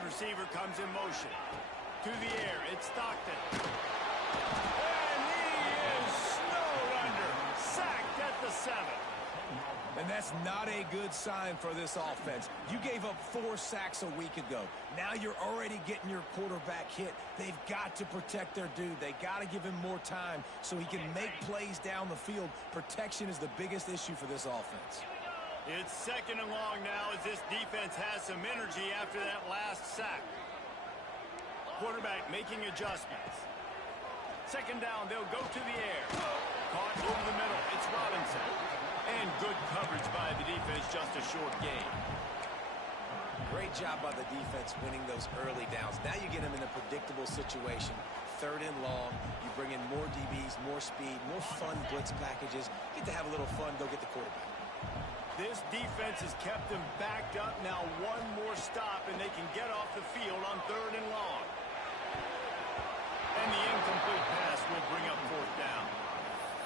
wide receiver comes in motion. To the air, it's Stockton. And he is snowed under. Sacked at the 7. And that's not a good sign for this offense. You gave up 4 sacks a week ago. Now you're already getting your quarterback hit. They've got to protect their dude. They got to give him more time so he can make plays down the field. Protection is the biggest issue for this offense. It's 2nd and long now as this defense has some energy after that last sack. Quarterback making adjustments. 2nd down, they'll go to the air. Caught over the middle. It's Robinson. And good coverage by the defense, just a short gain. Great job by the defense winning those early downs. Now you get them in a predictable situation. 3rd and long. You bring in more DBs, more speed, more fun blitz packages. Get to have a little fun, go get the quarterback. This defense has kept them backed up. Now one more stop, and they can get off the field on 3rd and long. And the incomplete pass will bring up 4th down.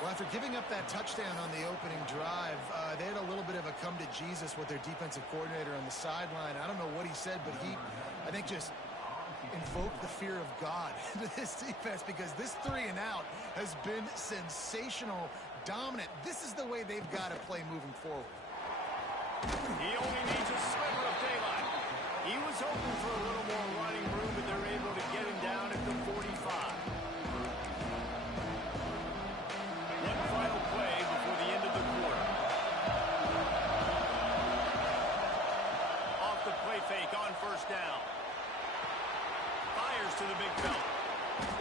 Well, after giving up that touchdown on the opening drive, they had a little bit of a come to Jesus with their defensive coordinator on the sideline. I don't know what he said, but he, I think, just invoked the fear of God into this defense, because this 3 and out has been sensational, dominant. This is the way they've got to play moving forward. He only needs a sliver of daylight. He was hoping for a little more running room, but they're able to get him down at the 45. One final play before the end of the quarter. Off the play fake on 1st down. Fires to the big fella.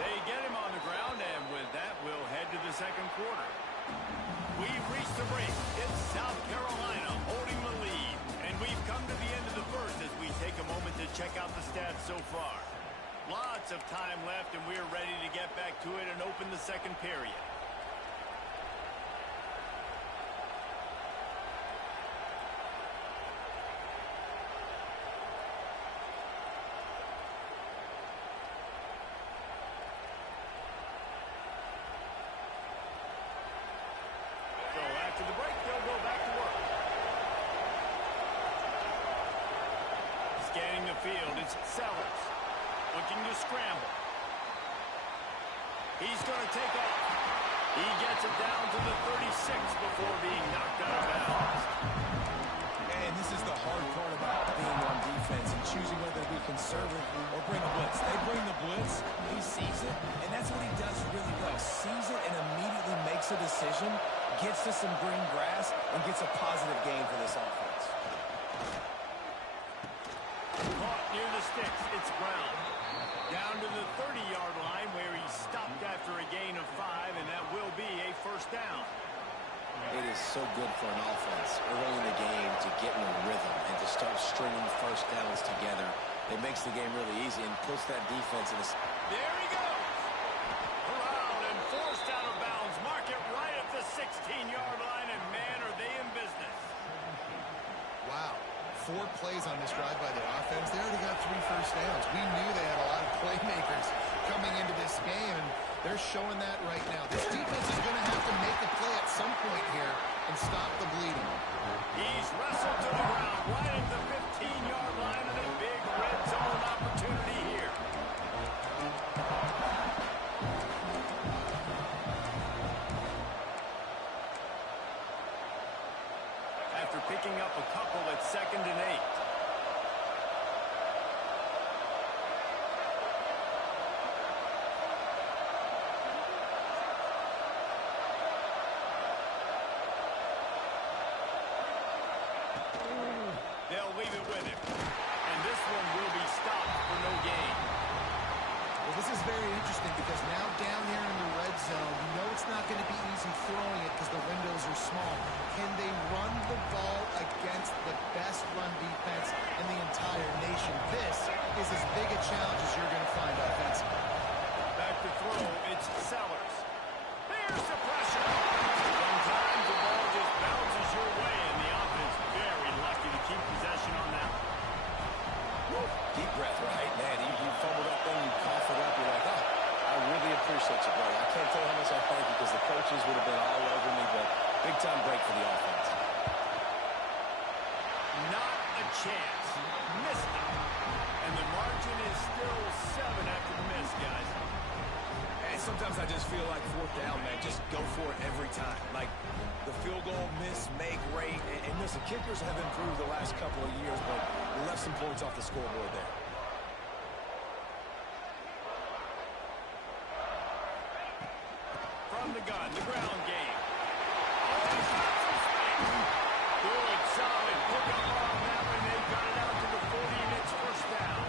They get him on the ground, and with that, we'll head to the 2nd quarter. We've reached the break. It's South Carolina holding the lead. And we've come to the end of the 1st as we take a moment to check out the stats so far. Lots of time left, and we're ready to get back to it and open the 2nd period. After the break, they'll go back to work. Scanning the field, it's Sellers. Looking to scramble. He's going to take off. He gets it down to the 36 before being knocked out of bounds. And this is the hard part about being on defense and choosing whether to be conservative or bring a blitz. They bring the blitz, he sees it, and that's what he does really well. Sees it and immediately makes a decision, gets to some green grass, and gets a positive gain for this offense. Caught near the sticks, it's Brown. Down to the 30-yard line where he stopped after a gain of 5, and that will be a 1st down. It is so good for an offense early in the game to get in a rhythm and to start stringing 1st downs together. It makes the game really easy and puts that defense in a... There he goes! Around and forced out of bounds. Mark it right at the 16-yard line, and man, are they in business. Wow. 4 plays on this drive by the offense. They already got 3 first downs. We knew they had a lot of playmakers coming into this game, and they're showing that right now. This defense is going to have to make a play at some point here and stop the bleeding. He's wrestled to the ground right at the 15-yard line, and a big red zone opportunity here. After picking up a couple at 2nd and 8. They'll leave it with him. And this one will be stopped for no gain. Well, this is very interesting because now down here in the red zone, you know it's not going to be easy throwing it because the windows are small. Can they run the ball against the best run defense in the entire nation? This is as big a challenge as you're going to find offensively. Back to throw, it's Sellers. There's the pressure. Sometimes the ball just bounces your way, and the offense very lucky to keep possession on that one. Deep breath, right? Man, you fumbled that thing, you cough it up, you're like, oh, I really appreciate you, brother. I can't tell you how much I thank you because the coaches would have been all over me, but big-time break for the offense. Not a chance. Missed it. And and the margin is still 7 after the miss, guys. And sometimes I just feel like fourth down, man, just go for it every time. Like the field goal, miss, make, rate. And listen, kickers have improved the last couple of years, but we left some points off the scoreboard there. From the gun, the ground game. Oh, he's got some space. Good, solid pickup on that one. They got it out to the 40, and it's first down.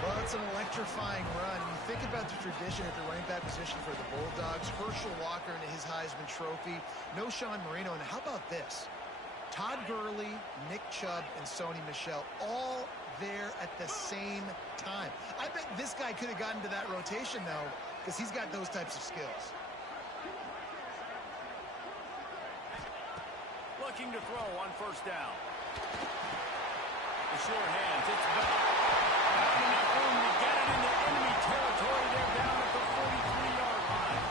Well, it's an electrifying run. You think about the tradition at the running back position for the Bulldogs. Herschel Walker into his Heisman Trophy. No Sean Marino. And how about this? Todd Gurley, Nick Chubb, and Sony Michel all there at the same time. I bet this guy could have gotten to that rotation, though, because he's got those types of skills. Looking to throw on first down. The sure hands, it's Bell. Not enough room to get it into enemy territory. They're down at the 43-yard line.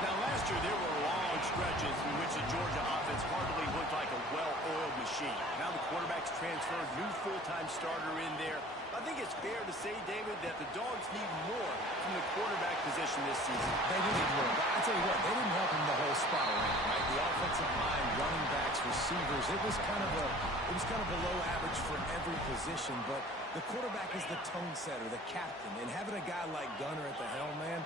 Now, last year there were long stretches in which the Georgia offense hardly looked like a well-oiled machine. Now the quarterback's transferred, new full-time starter in there. I think it's fair to say, David, that the Dogs need more from the quarterback position this season. They do need more, but I tell you what, they didn't help him the whole spot around, right? The offensive line, running backs, receivers, it was kind of below average for every position, but the quarterback is the tone setter, the captain, and having a guy like Gunner at the helm, man,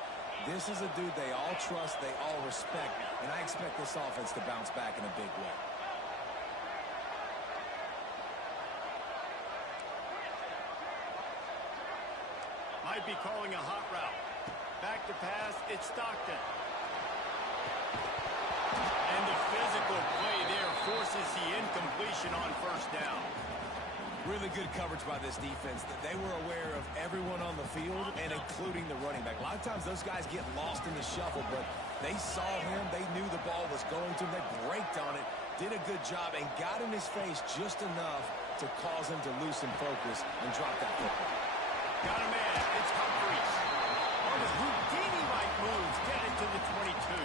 this is a dude they all trust, they all respect, and I expect this offense to bounce back in a big way. Might be calling a hot route. Back to pass, it's Stockton. And the physical play there forces the incompletion on first down. Really good coverage by this defense. They were aware of everyone on the field, and including the running back. A lot of times those guys get lost in the shuffle, but they saw him. They knew the ball was going to him. They braked on it, did a good job, and got in his face just enough to cause him to loosen focus and drop that football. Got a man. It's Humphries. On his Houdini-like moves, get it to the 22.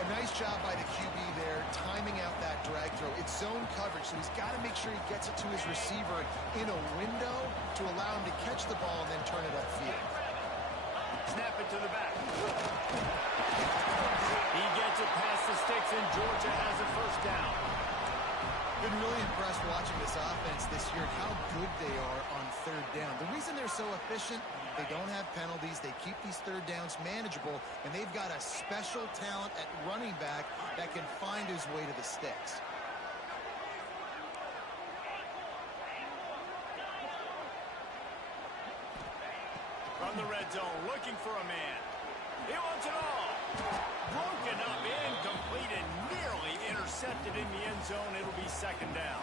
A nice job by the QB there, timing out that drag throw. It's zone coverage, so he's got to make sure he gets it to his receiver in a window to allow him to catch the ball and then turn it upfield. Snap it to the back. He gets it past the sticks, and Georgia has a first down. Been really impressed watching this offense this year and how good they are on third down. The reason they're so efficient, they don't have penalties, they keep these third downs manageable, and they've got a special talent at running back that can find his way to the sticks. From the red zone, looking for a man. He wants it all. Broken up, incomplete, and nearly intercepted in the end zone. It'll be second down.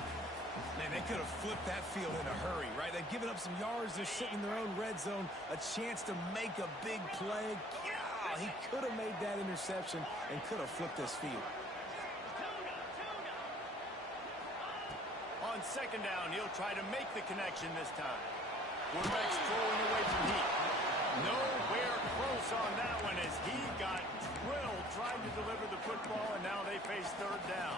Man, they could have flipped that field in a hurry, right? They've given up some yards. They're sitting in their own red zone. A chance to make a big play. Yeah, he could have made that interception and could have flipped this field. On second down, he'll try to make the connection this time. Quarterback's throwing away from heat. Nowhere close on that one as he got drilled trying to deliver the football, and now they face third down.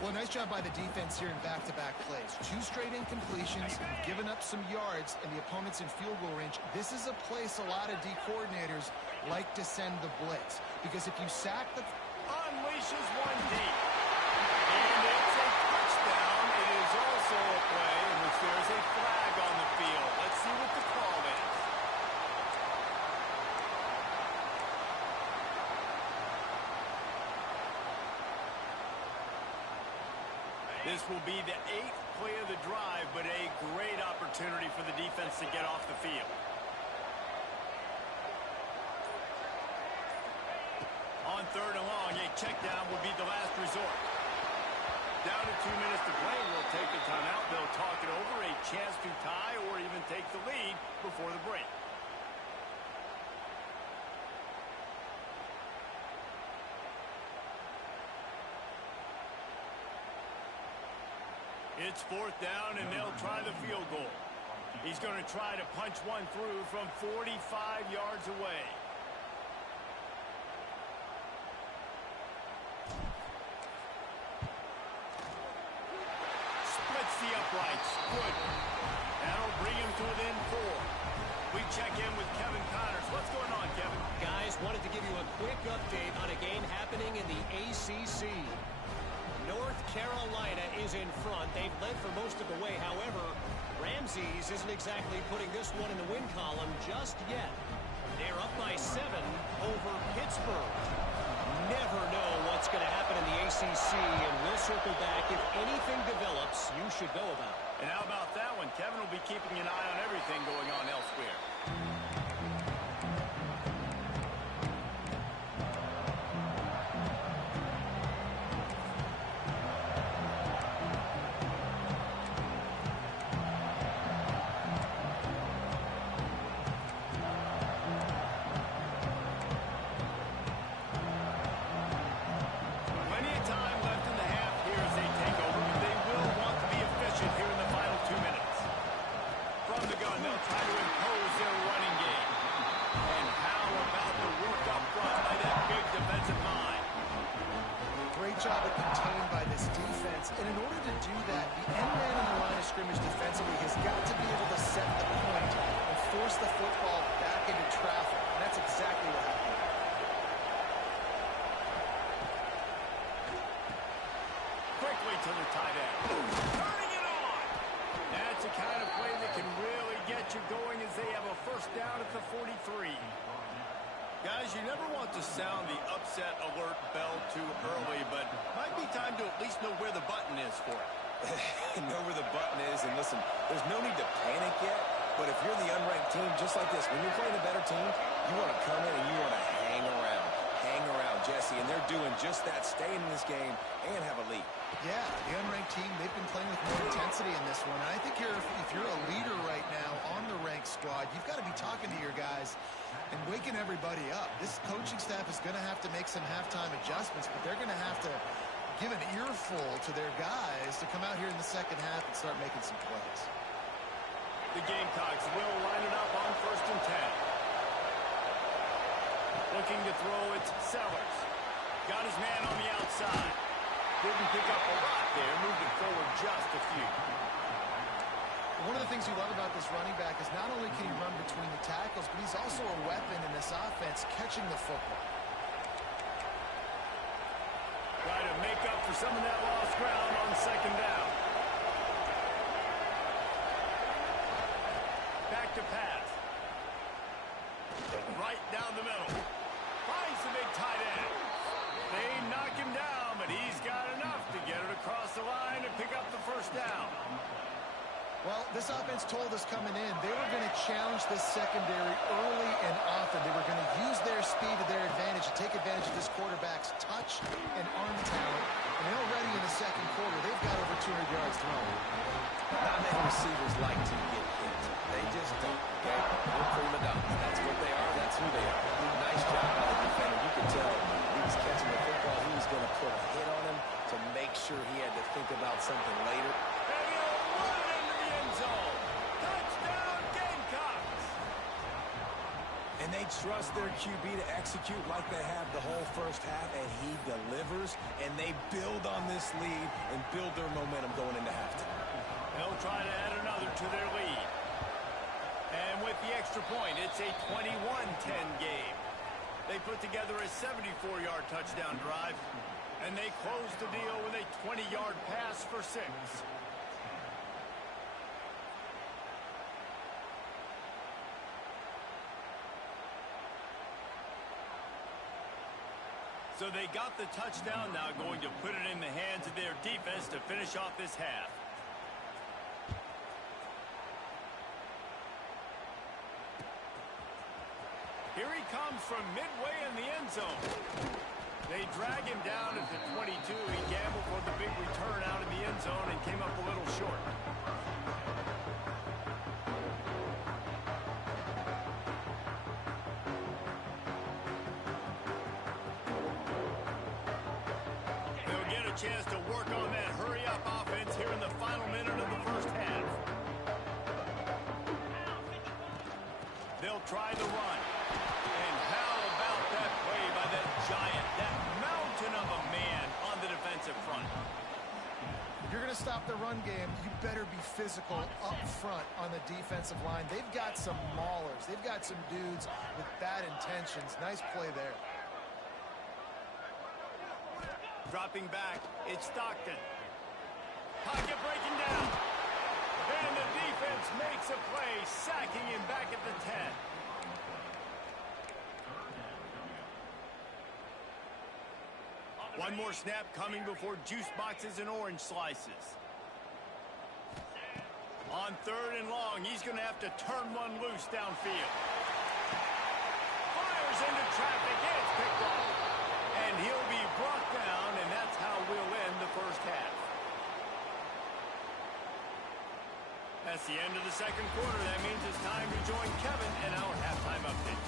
Well, nice job by the defense here in back-to-back plays. 2 straight incompletions, giving up some yards, and the opponent's in field goal range. This is a place a lot of D coordinators like to send the blitz, because if you sack the... Unleashes one deep. And it's a touchdown. It is also a play in which there's a flag on the field. Let's see what the call is. This will be the 8th play of the drive, but a great opportunity for the defense to get off the field. On third and long, a check down would be the last resort. Down to 2 minutes to play, we'll take a timeout. They'll talk it over, a chance to tie or even take the lead before the break. It's fourth down, and they'll try the field goal. He's going to try to punch one through from 45 yards away. Splits the uprights. Good. bring him to within 4. We check in with Kevin Connors. What's going on, Kevin? Guys, wanted to give you a quick update on a game happening in the ACC. North Carolina is in front. They've led for most of the way. However, Ramses isn't exactly putting this one in the win column just yet. They're up by 7 over Pittsburgh. Never know what's going to happen in the ACC, and we'll circle back. If anything develops, you should know about it. And how about that one? Kevin will be keeping an eye on everything going on elsewhere. Job at contained by this defense, and in order to do that, the end man in the line of scrimmage defensively has got to be able to set the point and force the football back into traffic, and that's exactly what happened. Quickly to the tight end. Turning it on! That's the kind of play that can really get you going as they have a first down at the 43. Guys, you never want to sound the upset alert bell too early, but might be time to at least know where the button is for it. Know where the button is, and listen, there's no need to panic yet, but if you're the unranked team, just like this, when you're playing a better team, you want to come in and you want to hang around, Jesse, and they're doing just that, staying in this game and have a lead. Yeah, the unranked team, they've been playing with more intensity in this one, and I think if you're a leader right now on the ranked squad, you've got to be talking to your guys and waking everybody up. This coaching staff is going to have to make some halftime adjustments, but they're going to have to give an earful to their guys to come out here in the second half and start making some plays. The Gamecocks will line it up on 1st and 10. Looking to throw, it's Sellers. Got his man on the outside. Didn't pick up a lot there, moved it forward just a few. One of the things you love about this running back is not only can he run between the tackles, but he's also a weapon in this offense, catching the football. Try to make up for some of that lost ground on 2nd down. Back to pass. Right down the middle. Finds the big tight end. They knock him down, but he's got enough to get it across the line and pick up the first down. Well, this offense told us coming in they were going to challenge this secondary early and often. They were going to use their speed to their advantage and take advantage of this quarterback's touch and arm talent. And already in the second quarter, they've got over 200 yards thrown. Not many receivers like to get hit. They just don't. Okay? They're prima donnas. That's what they are. That's who they are. Nice job by the defender. You could tell he was catching the football. He was going to put a hit on him to make sure he had to think about something later. Touchdown, Gamecocks! And they trust their QB to execute like they have the whole first half, and he delivers, and they build on this lead and build their momentum going into halftime. They'll try to add another to their lead. And with the extra point, it's a 21-10 game. They put together a 74-yard touchdown drive, and they close the deal with a 20-yard pass for 6. So they got the touchdown, now going to put it in the hands of their defense to finish off this half. Here he comes from midway in the end zone. They drag him down at the 22. He gambled for the big return out in the end zone and came up a little short. Chance to work on that hurry-up offense here in the final minute of the first half. They'll try the run. And how about that play by that giant, that mountain of a man on the defensive front? If you're going to stop stop the run game, you better be physical up front on the defensive line. They've got some maulers. They've got some dudes with bad intentions. Nice play there. Dropping back, it's Stockton. Pocket breaking down. And the defense makes a play, sacking him back at the 10. One more snap coming before juice boxes and orange slices. On 3rd and long, he's going to have to turn one loose downfield. Fires into traffic, it's picked off. And he'll be brought down, and that's how we'll end the first half. That's the end of the second quarter. That means it's time to join Kevin in our halftime update.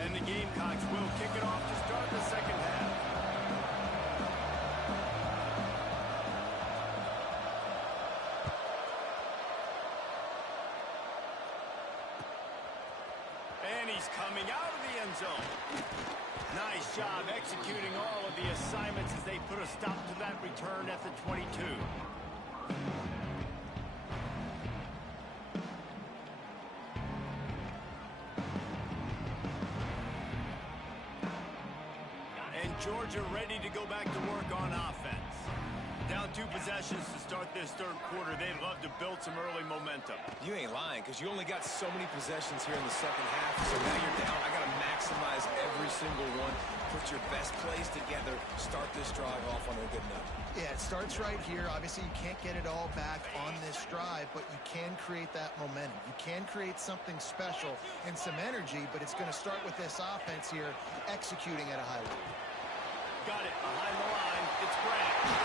And the Gamecocks will kick it off to start the second half. And he's coming out of the end zone. Nice job executing all of the assignments as they put a stop to that return at the 22. And Georgia ready to go back to work on offense. Down 2 possessions to start this third quarter. They'd love to build some early momentum. You ain't lying, because you only got so many possessions here in the second half. So now you're down. I got to maximize every single one. Put your best plays together. Start this drive off on a good note. Yeah, it starts right here. Obviously, you can't get it all back on this drive, but you can create that momentum. You can create something special and some energy, but it's going to start with this offense here executing at a high level. Got it behind the line. It's Branch.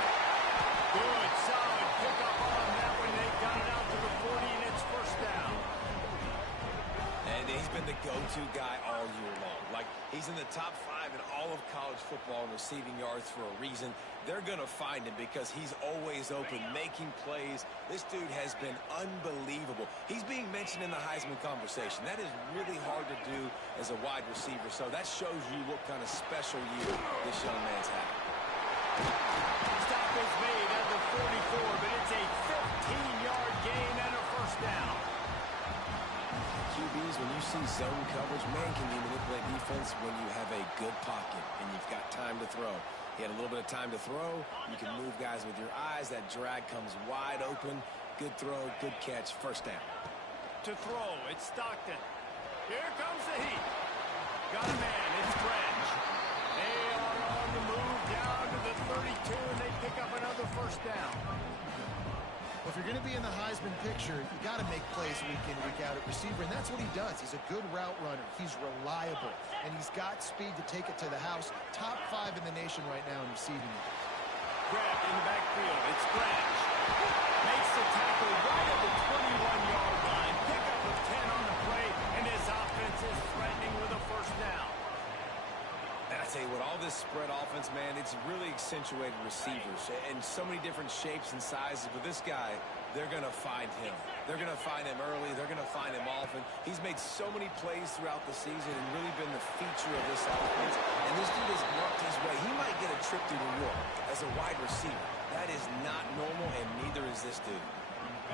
Good, solid pickup on that one. They got it out to the 40, and it's first down. And he's been the go-to guy all year long. Like, he's in the top 5 in all of college football in receiving yards for a reason. They're going to find him because he's always open, making plays. This dude has been unbelievable. He's being mentioned in the Heisman conversation. That is really hard to do as a wide receiver, so that shows you what kind of special year this young man's had. Stop is made at the 44, but it's a 15-yard gain and a first down. QBs, when you see zone coverage, man, can you manipulate defense when you have a good pocket and you've got time to throw. He had a little bit of time to throw. You can move guys with your eyes. That drag comes wide open. Good throw, good catch, first down. To throw, it's Stockton. Here comes the heat. Got a man, it's Branch. They are on the move down to the 32, and they pick up another first down. Well, if you're going to be in the Heisman picture, you got to make plays week in, week out at receiver, and that's what he does. He's a good route runner. He's reliable, and he's got speed to take it to the house. Top 5 in the nation right now in receiving. Grabbed in the backfield, it's Branch. Makes the tackle right at the 21-yard line. Pick up of 10 on the play, and his offense is threatening with a first down. And I tell you what, all this spread offense, man, it's really accentuated receivers in so many different shapes and sizes. But this guy, they're going to find him. They're going to find him early. They're going to find him often. He's made so many plays throughout the season and really been the feature of this offense. And this dude has worked his way. He might get a trip to New York as a wide receiver. That is not normal, and neither is this dude.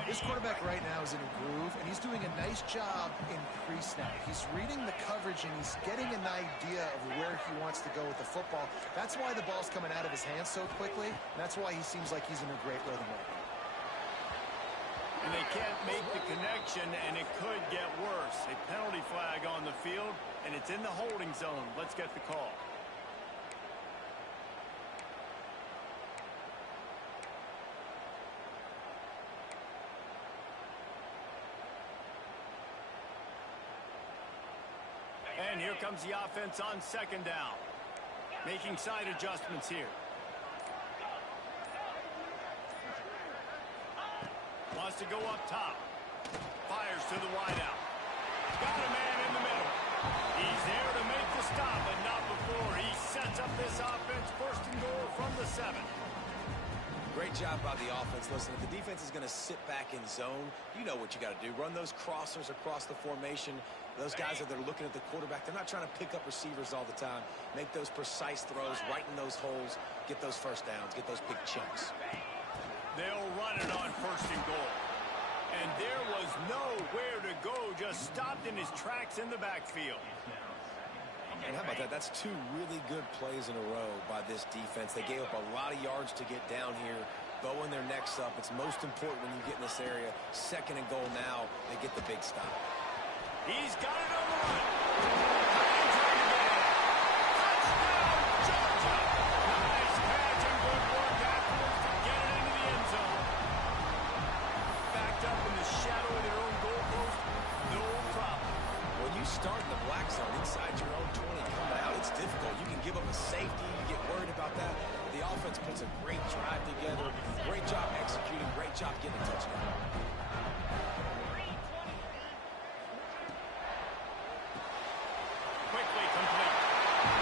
This quarterback right now is in a groove, and he's doing a nice job in pre-snap. He's reading the coverage, and he's getting an idea of where he wants to go with the football. That's why the ball's coming out of his hands so quickly, and that's why he seems like he's in a great rhythm right now. And they can't make the connection, and it could get worse. A penalty flag on the field, and it's in the holding zone. Let's get the call. And here comes the offense on second down. Making side adjustments here. Wants to go up top. Fires to the wideout. Got a man in the middle. He's there to make the stop, but not before. He's sets up this offense, first and goal from the 7. Great job by the offense. Listen, if the defense is going to sit back in zone, you know what you got to do. Run those crossers across the formation. Those guys that are looking at the quarterback, they're not trying to pick up receivers all the time. Make those precise throws, right in those holes, get those first downs, get those big chunks. They'll run it on first and goal. And there was nowhere to go, just stopped in his tracks in the backfield. And how about that? That's 2 really good plays in a row by this defense. They gave up a lot of yards to get down here, bowing their necks up. It's most important when you get in this area. Second and goal now, they get the big stop. He's got it on the run. Touchdown, Georgia! Nice catch and good work afterwards to get it into the end zone. Backed up in the shadow of their own goalpost, no problem. When you start in the black zone inside your own 20, coming out, it's difficult. You can give up a safety. You get worried about that. The offense puts a great drive together. Great job executing. Great job getting a touchdown. Quickly complete.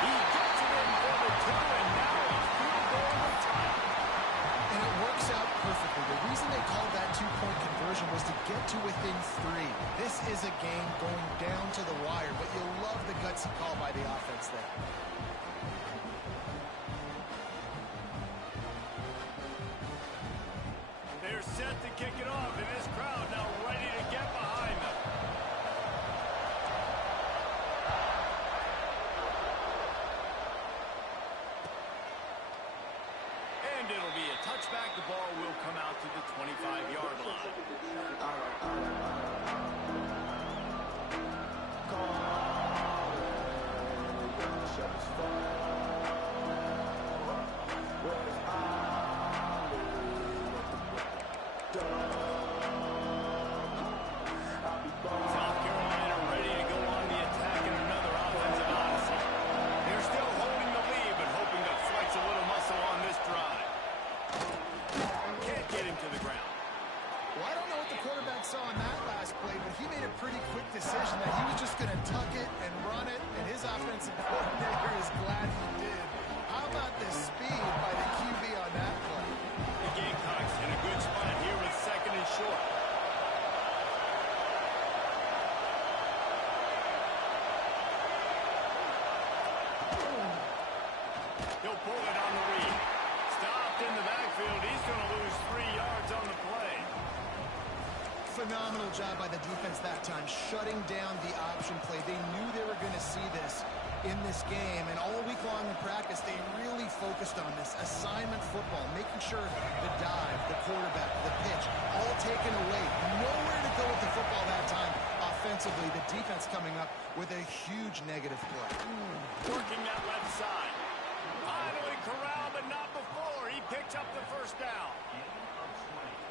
He gets it in for the 2, and now a field goal retirement. And it works out perfectly. The reason they called that 2-point conversion was to get to within 3. This is a game going down to the wire, but you'll love the gutsy call by the offense there. They're set to kick it off, and this crowd now ready to get behind them. And it'll be a touchback. The ball will come out to the 25-yard line. South Carolina ready to go on the attack in another offensive odyssey. They're still holding the lead, but hoping to flex a little muscle on this drive. Can't get him to the ground. Well, I don't know what the quarterback saw on that last play, but he made a pretty quick decision that he was just going to tuck it and run it, and his offensive coordinator is glad he did. How about the speed by the QB on that play? The Gamecocks in a good spot here with second and short. He'll pull it on the read. Stopped in the backfield. He's going to lose 3 yards on the play. Phenomenal job by the defense that time, shutting down the option play. They knew they were going to see this in this game, and all week long in practice, they really focused on this assignment football, making sure the dive, the quarterback, the pitch, all taken away. Nowhere to go with the football that time. Offensively, the defense coming up with a huge negative play. Working that left side. Finally corralled, but not before. He picked up the first down.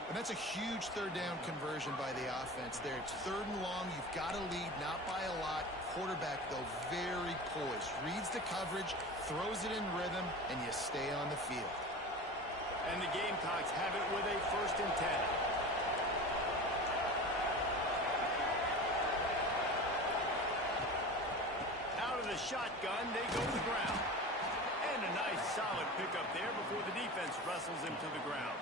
And that's a huge third down conversion by the offense there. It's 3rd and long. You've got to lead, not by a lot. Quarterback, though, very poised. Reads the coverage, throws it in rhythm, and you stay on the field. And the Gamecocks have it with a 1st and 10. Out of the shotgun, they go to the ground. And a nice solid pickup there before the defense wrestles him to the ground.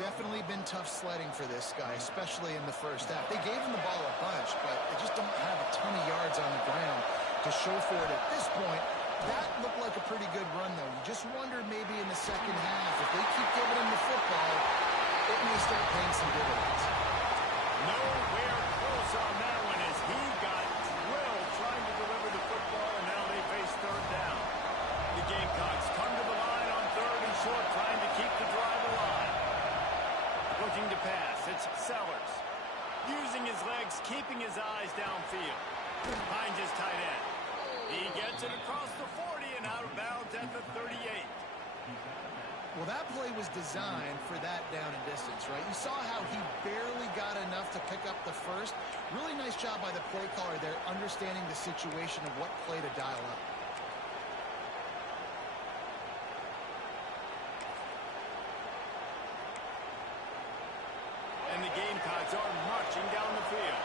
Definitely been tough sledding for this guy, especially in the first half. They gave him the ball a bunch, but they just don't have a ton of yards on the ground to show for it at this point. That looked like a pretty good run, though. You just wonder maybe in the second half, if they keep giving him the football, it may start paying some dividends. Nowhere close on that one as he got drilled trying to deliver the football, and now they face 3rd down. The Gamecocks come to the line on 3rd and short, trying to keep the drive alive. Looking to pass, it's Sellers. Using his legs, keeping his eyes downfield. Finds his tight end. He gets it across the 40 and out of bounds at the 38. Well, that play was designed for that down and distance, right? You saw how he barely got enough to pick up the first. Really nice job by the play caller there, understanding the situation of what play to dial up. And the Gamecocks are marching down the field.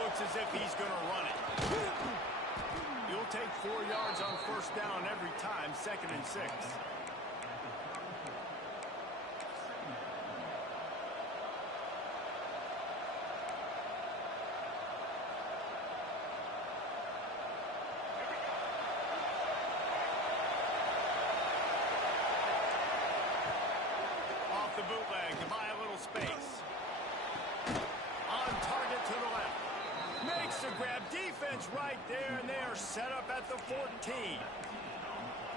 Looks as if he's going to run it. You'll take 4 yards on first down every time, 2nd and 6. Off the bootleg to buy a little space. On target to the left. Makes the grab. Defense right there, and they are set up at the 14.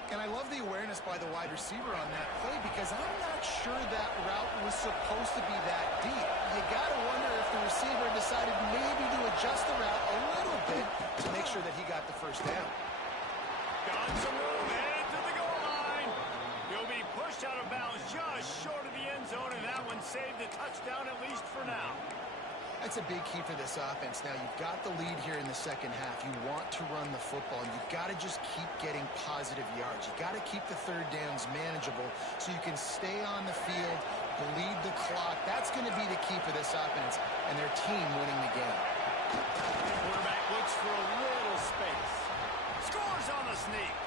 And I love the awareness by the wide receiver on that play because I'm not sure that route was supposed to be that deep. You got to wonder if the receiver decided maybe to adjust the route a little bit to make sure that he got the first down. Got some room, headed to the goal line. He'll be pushed out of bounds just short of the end zone, and that one saved a touchdown at least for now. That's a big key for this offense. Now, you've got the lead here in the second half. You want to run the football, and you've got to just keep getting positive yards. You've got to keep the third downs manageable so you can stay on the field, bleed the clock. That's going to be the key for this offense and their team winning the game. The quarterback looks for a little space. Scores on the sneak.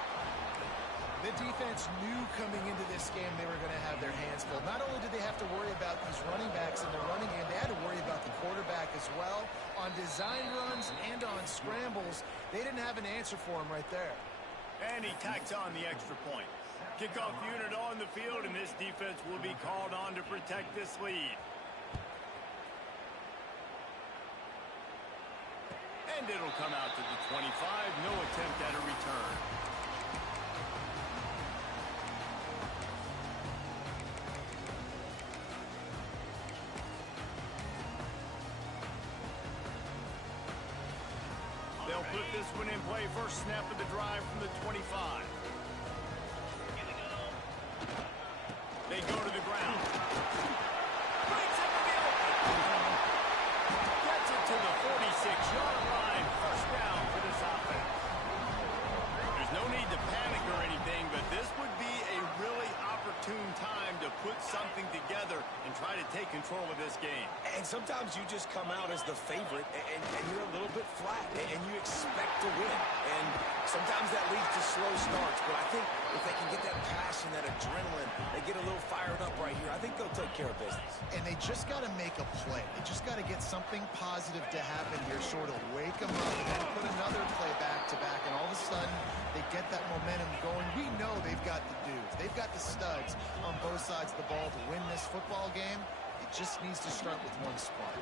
The defense knew coming into this game they were going to have their hands full. Not only did they have to worry about these running backs in their running game, they had to worry about the quarterback as well. On design runs and on scrambles, they didn't have an answer for him right there. And he tacks on the extra point. Kickoff unit on the field, and this defense will be called on to protect this lead. And it'll come out to the 25. No attempt at a return. They'll put this one in play. First snap of the drive from the 25. They go to the ground. Breaks into the open. Gets it to the 46-yard line. First down for this offense. There's no need to panic or anything, but this would be a really opportune time to put something together and try to take control of this game. And sometimes you just come out as the favorite, and you're a little bit flat, and you expect to win. And sometimes that leads to slow starts. But I think if they can get that passion, that adrenaline, they get a little fired up right here, I think they'll take care of business. And they just got to make a play. They just got to get something positive to happen here, sort of wake them up, and then put another play back-to-back, and all of a sudden they get that momentum going. We know they've got the dudes. They've got the studs on both sides of the ball to win this football game. It just needs to start with one spark.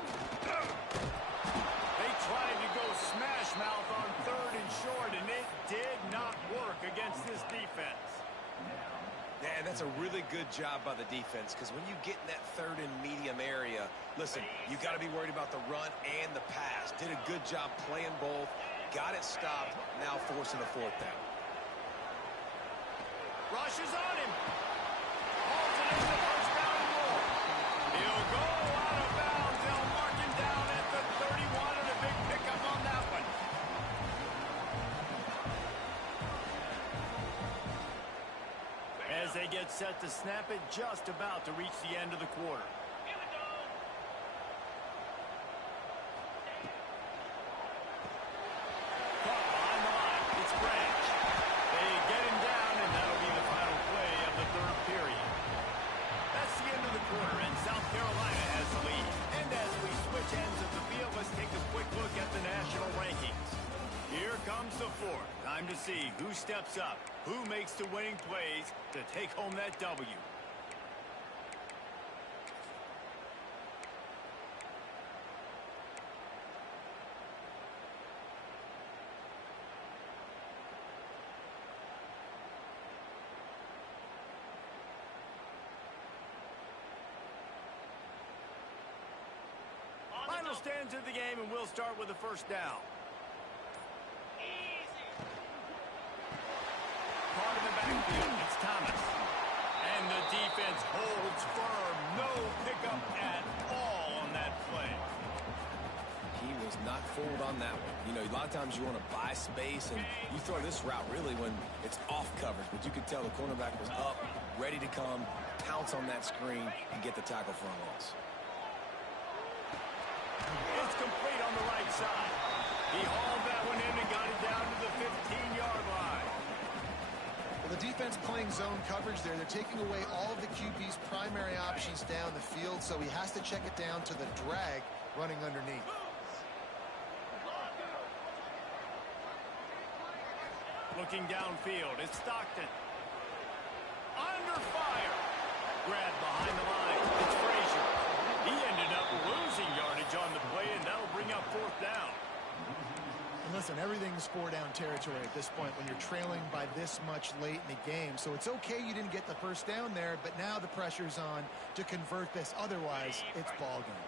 They tried to go smash mouth on 3rd and short, and it did not work against this defense. Man, that's a really good job by the defense, because when you get in that 3rd and medium area, listen, you got to be worried about the run and the pass. Did a good job playing both, got it stopped, now forcing a 4th down. Rushes on him. Hauls it in the first down and more. He'll go out of bounds. They'll mark him down at the 31, and a big pickup on that one. As they get set to snap it, just about to reach the end of the quarter. Caught behind the line. It's Branch. They get him down, and that'll be the final play of the 3rd period. That's the end of the quarter, and South Carolina has the lead. And as we switch ends of the field, let's take a quick look at the national rankings. Here comes the 4th. Time to see who steps up, who makes the winning plays to take home that W. Final stands of the game, and we'll start with the first down. Caught in the backfield. It's Thomas. And the defense holds firm. No pickup at all on that play. He was not fooled on that one. You know, a lot of times you want to buy space, and you throw this route really when it's off coverage. But you could tell the cornerback was up, ready to come, pounce on that screen, and get the tackle for a loss. It's complete on the right side. He hauled that one in and got it down to the 15-yard line. Well, the defense playing zone coverage there. They're taking away all of the QB's primary options down the field, so he has to check it down to the drag running underneath. Looking downfield, it's Stockton. Under fire. Grabbed behind the line. It's Frazier. He ended up losing yardage on the play, and that'll bring up fourth down. And listen, everything's four-down territory at this point when you're trailing by this much late in the game. So it's okay you didn't get the first down there, but now the pressure's on to convert this. Otherwise, it's ball game.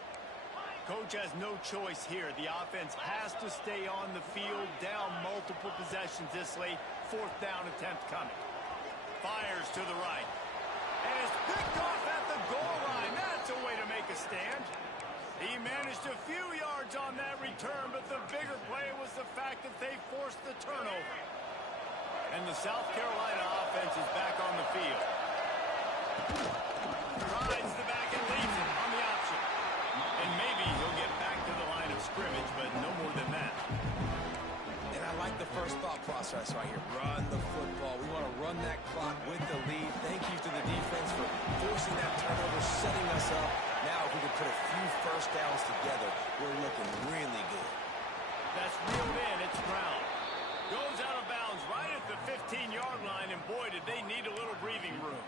Coach has no choice here. The offense has to stay on the field, down multiple possessions this late. Fourth down attempt coming. Fires to the right. And it's picked off at the goal line. That's a way to make a stand. He managed a few yards on that return, but the bigger play was the fact that they forced the turnover. And the South Carolina offense is back on the field. Rides the back and leaves it on the option. And maybe he'll get back to the line of scrimmage, but no more than that. And I like the first thought process right here. Run the football. We want to run that clock with the lead. Thank you to the defense for forcing that turnover, setting us up. Now, if we can put a few first downs together, we're looking really good. That's reeled in. It's Brown. Goes out of bounds right at the 15-yard line, and boy, did they need a little breathing room.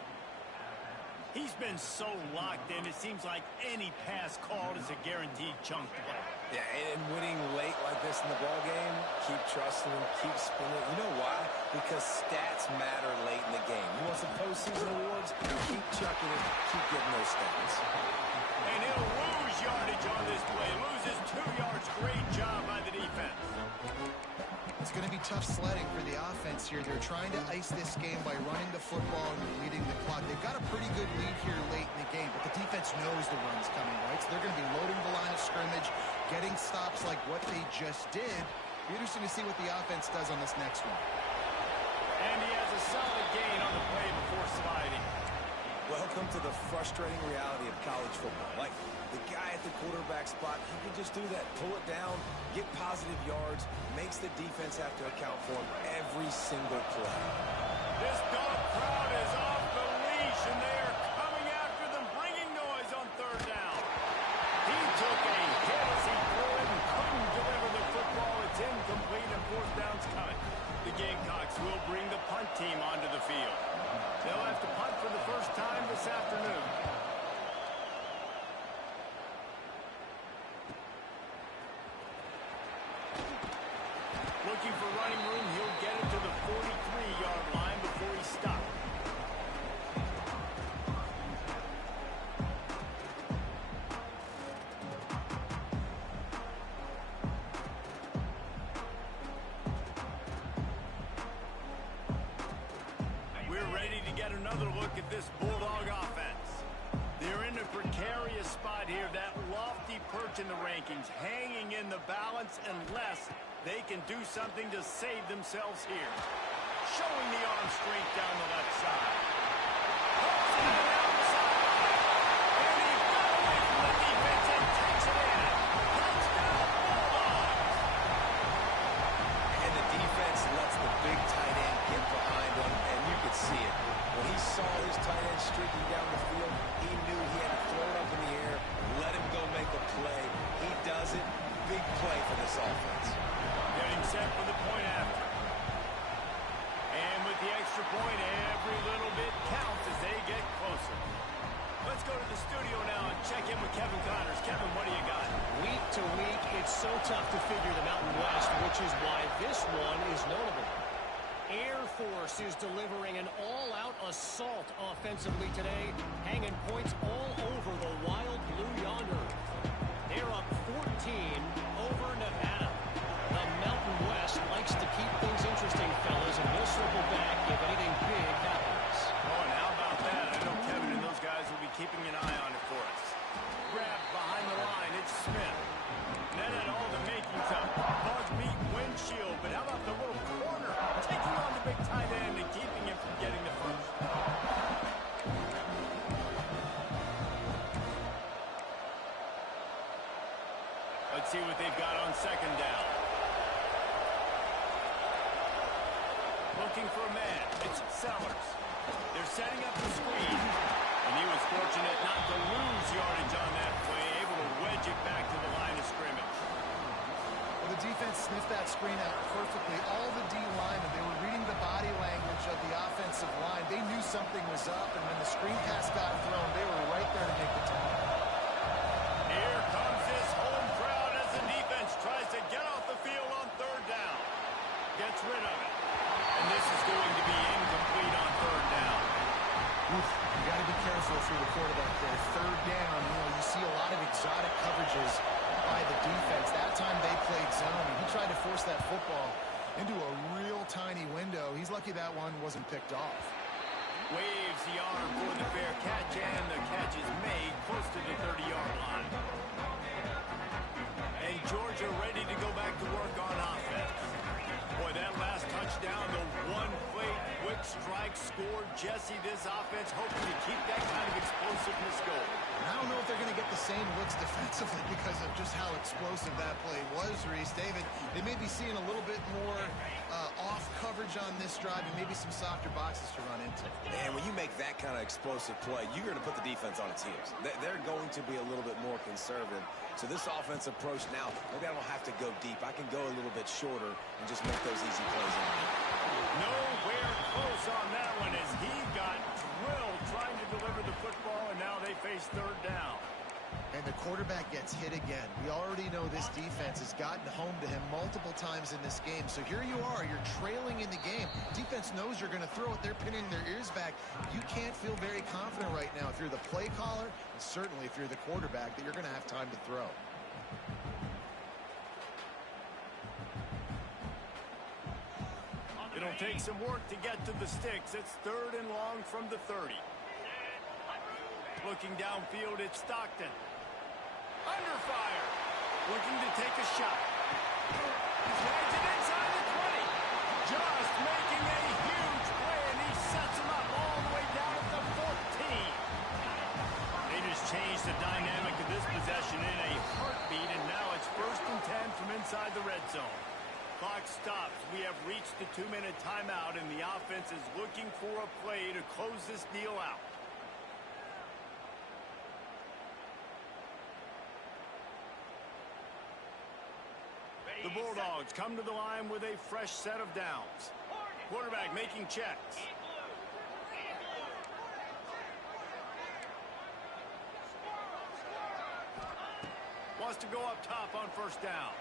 He's been so locked in, it seems like any pass called is a guaranteed chunk play. Yeah, and winning late like this in the ball game, keep trusting him, keep spinning. You know why? Because stats matter late in the game. You want some postseason awards? Keep chucking it, keep getting those stats. And he'll lose yardage on this play. Loses 2 yards. Great job by the defense. It's going to be tough sledding for the offense here. They're trying to ice this game by running the football and leading the clock. They've got a pretty good lead here late in the game, but the defense knows the run's coming, right? So they're going to be loading the line of scrimmage, getting stops like what they just did. Be interesting to see what the offense does on this next one. And he has a solid gain on the play before sliding. Welcome to the frustrating reality of college football. Like, the guy at the quarterback spot, he can just do that. Pull it down, get positive yards, makes the defense have to account for him every single play. This dog crowd is off the leash, and they are coming after them, bringing noise on third down. He took a hit as he threw it and couldn't deliver the football. It's incomplete, and fourth down's coming. The Gamecocks will bring the punt team onto the field. They'll have to punt for the first time this afternoon. Looking for running room, he'll get it to the 43-yard line before he stops. We're ready to get another look at this Bulldog offense. They're in a precarious spot here, that lofty perch in the rankings, hanging in the balance unless they can do something to save themselves here. Showing the arm strength down the left side. Pulls it down the sideline. And he got away from the defense and takes it in. Touchdown, Bulldogs. And the defense lets the big tight end get behind him, and you could see it. When he saw his tight end streaking down the field, he knew he had to throw it up in the air, let him go make a play. He does it. Big play for this offense. Getting set for the point after. And with the extra point, every little bit counts as they get closer. Let's go to the studio now and check in with Kevin Connors. Kevin, what do you got? Week to week, it's so tough to figure the Mountain West, which is why this one is notable. Air Force is delivering an all-out assault offensively today, hanging points all over the Wild Blue Yonder. They're up 14 over Nevada. The Mountain West likes to keep things interesting, fellas, and we'll circle back if anything big happens. Oh, and how about that? I know Kevin and those guys will be keeping an eye on it for us. Grabbed behind the line, it's Smith. That had all the makings of bug meat windshield, but how about the little corner taking on the big tight end and keeping him from getting the first? Let's see what they've got on second down. Looking for a man. It's Sellers. They're setting up the screen. And he was fortunate not to lose yardage on that play, able to wedge it back to the line of scrimmage. Well, the defense sniffed that screen out perfectly. All the D linemen, they were reading the body language of the offensive line. They knew something was up, and when the screen pass got thrown, they were right there to make the tackle. Here comes this home crowd as the defense tries to get off the field on third down. Gets rid of it. And this is going to be incomplete on third down. Oof, you got to be careful if you're the quarterback there. Third down, you see a lot of exotic coverages by the defense. That time they played zone, and he tried to force that football into a real tiny window. He's lucky that one wasn't picked off. Waves the arm for the fair catch, and the catch is made close to the 30-yard line. And Georgia ready to go back to work on offense. Boy, that last touchdown, the one-play quick strike scored. Jesse, this offense hoping to keep that kind of explosiveness going. And I don't know if they're going to get the same looks defensively because of just how explosive that play was, Reese. David, they may be seeing a little bit more off coverage on this drive and maybe some softer boxes to run into. And when you make that kind of explosive play, you're going to put the defense on its heels. They're going to be a little bit more conservative. So this offense approach now, maybe I don't have to go deep. I can go a little bit shorter and just make those easy plays. Nowhere close on that one as he got drilled trying to deliver the football, and now they face third down. And the quarterback gets hit again. We already know this defense has gotten home to him multiple times in this game. So here you are, you're trailing in the game. Defense knows you're going to throw it. They're pinning their ears back. You can't feel very confident right now if you're the play caller, and certainly if you're the quarterback, that you're going to have time to throw. It'll take some work to get to the sticks. It's third and long from the 30. Looking downfield, it's Stockton. Under fire. Looking to take a shot. He drives it inside the 20. Just making a huge play, and he sets him up all the way down at the 14. They just changed the dynamic of this possession in a heartbeat, and now it's 1st and 10 from inside the red zone. Clock stops. We have reached the 2-minute timeout, and the offense is looking for a play to close this deal out. The Bulldogs come to the line with a fresh set of downs. Quarterback making checks. Wants to go up top on 1st down.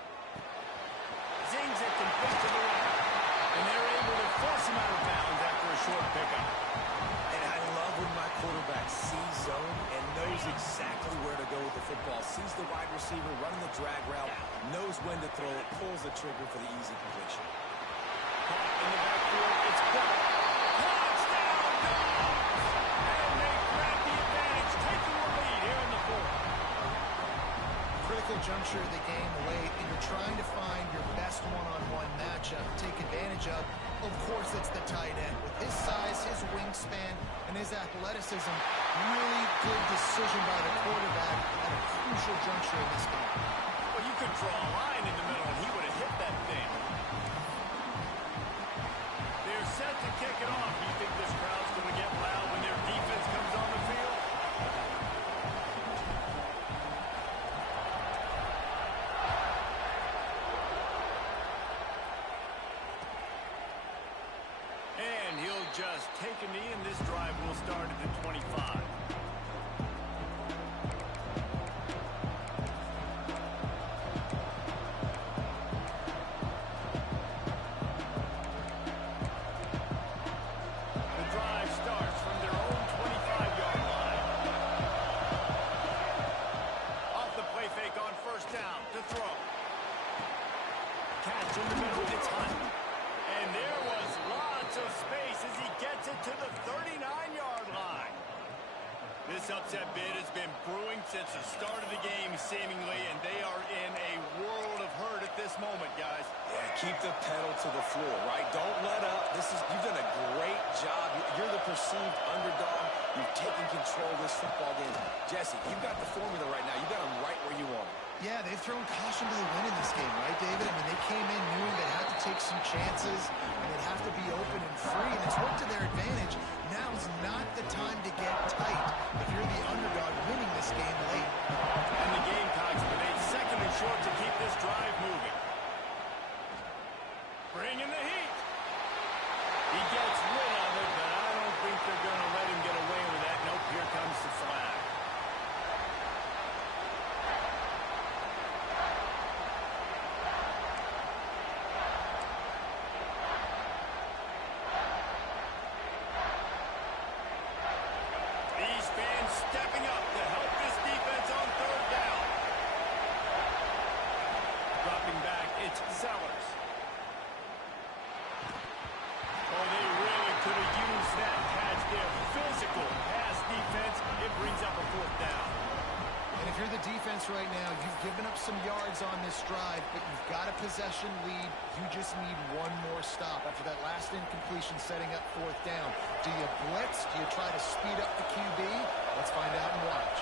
Zings it complete to the right. And they're able to force him out of bounds after a short pickup. And I love when my quarterback sees zone and knows exactly where to go with the football. Sees the wide receiver running the drag route, knows when to throw it, pulls the trigger for the easy completion. Caught in the backfield, it's caught. Touchdown, Dogs! And they grab the advantage, taking the lead here in the 4th. Critical juncture of the game late, and you're trying to find your best one-on-one matchup, take advantage of. Of course, it's the tight end. With his size, his wingspan, and his athleticism, really good decision by the quarterback at a crucial juncture in this game. Well, you could draw a line in the middle, and he would have hit that thing. They're set to kick it off. You think this crowd's going to get loud when their defense comes on the field? And he'll just take a knee, and this drive will start at the 25. The drive starts from their own 25-yard line. Off the play fake on 1st down to throw. Catch in the middle, it's Hunt. And there was lots of space as he gets it to the 39-yard line. This upset bid has been brewing since the start of the game, seemingly, and they are in a world of hurt at this moment, guys. Yeah, keep the pedal to the floor, right? Don't let up. You've done a great job. You're the perceived underdog. You've taken control of this football game. Jesse, you've got the formula right now. You've got them right where you want them. Yeah, they've thrown caution to the wind in this game, right, David? I mean, they came in knowing they'd have to take some chances, and they'd have to be open and free, and it's worked to their advantage. Now's not the time to get tight if you're the underdog winning this game late. And the Gamecocks with a second and short to keep this drive moving. Bring in the heat. He gets rid of it, but I don't think they're going to let him get away with that. Nope, here comes the flag. These fans stepping up to help this defense on third down. Dropping back, it's Sellers. Oh, they really could have used that catch there. Physical pass defense. It brings up a fourth down. And if you're the defense right now, you've given up some yards on this drive, but you've got a possession lead. You just need one more stop after that last incompletion setting up fourth down. Do you blitz? Do you try to speed up the QB? Let's find out and watch.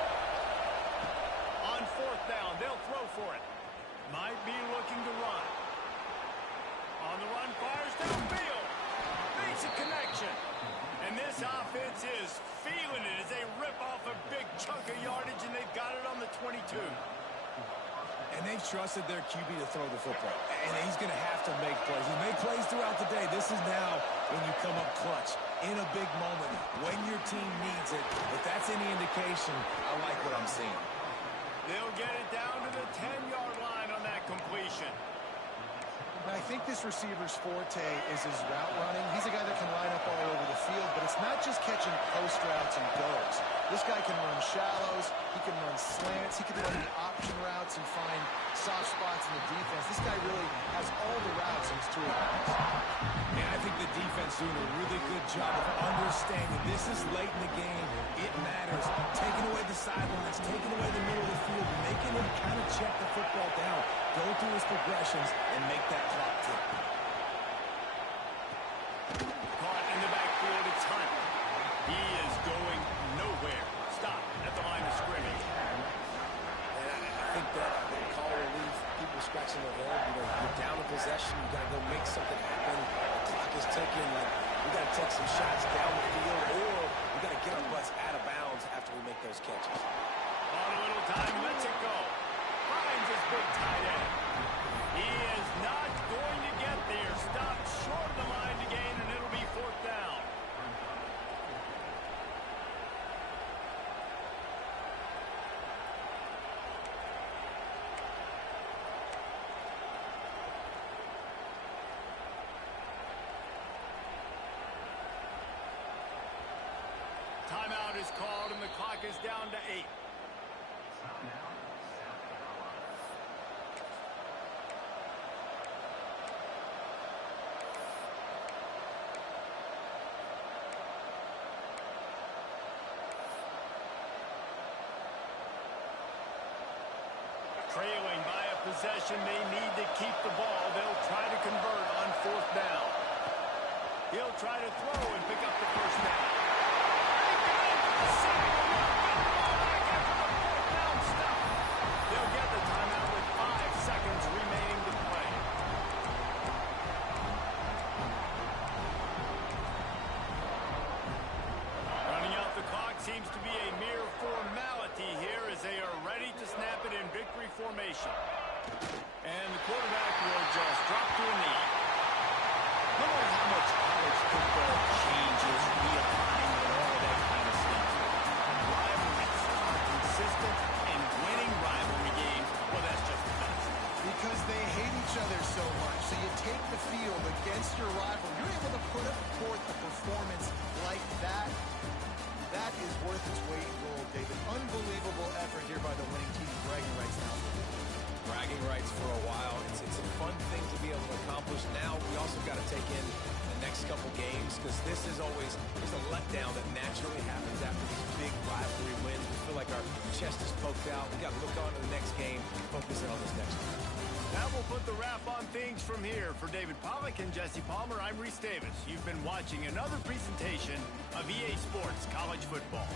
On fourth down, they'll throw for it. Might be looking to run. On the run, fires downfield. Makes a connection. And this offense is feeling it as they rip off a big chunk of yardage, and they've got it on the 22. And they've trusted their QB to throw the football. And he's going to have to make plays. He made plays throughout the day. This is now when you come up clutch in a big moment when your team needs it. If that's any indication, I like what I'm seeing. They'll get it down to the 10-yard line on that completion. And I think this receiver's forte is his route running. He's a guy that can line up all over the field, but it's not just catching post routes and goes. This guy can run shallows, he can run slants, he can run the option routes and find soft spots in the defense. This guy really has all the routes in his toolbox. And I think the defense doing a really good job of understanding this is late in the game. It matters. Taking away the sidelines, taking away the middle of the field, making him kind of check the football down, go through his progressions, and make that clock tick. Caught in the backfield, it's Hunt. He is going nowhere. Stop at the line of scrimmage. And I think that call will leave people scratching their head. You know, you're down in possession. You got to go make something happen. The clock is ticking. Like, we got to take some shots down the field, or we got to get our butts out of bounds after we make those catches. On a little time, lets it go. Finds his big tight end. He is not going to get there. Stopped short of the line to gain, and it'll be fourth down. Timeout is called, and the clock is down to 8. Trailing by a possession, they need to keep the ball. They'll try to convert on fourth down. He'll try to throw and pick up the first down. They'll get the timeout with 5 seconds remaining to play. Running out the clock seems to be a mere formality here as they are ready to snap it in victory formation. And the quarterback will just drop to a knee. No matter how much college football changes, realignment, all that kind of stuff, rivalries are consistent, and winning rivalry games, well, that's just the best. Because they hate each other so much. So you take the field against your rival. You're able to put forth a performance like that. That is worth its weight in gold, David. Unbelievable effort here by the winning team. Bragging rights now. Bragging rights for a while. It's a fun thing to be able to accomplish. Now we also got to take in the next couple games because this is always there's a letdown that naturally happens after these big rivalry wins. We feel like our chest is poked out. We got to look on to the next game, focus in on this next one. That will put the wrap on things from here. For David Pollack and Jesse Palmer, I'm Reese Davis. You've been watching another presentation of EA Sports College Football.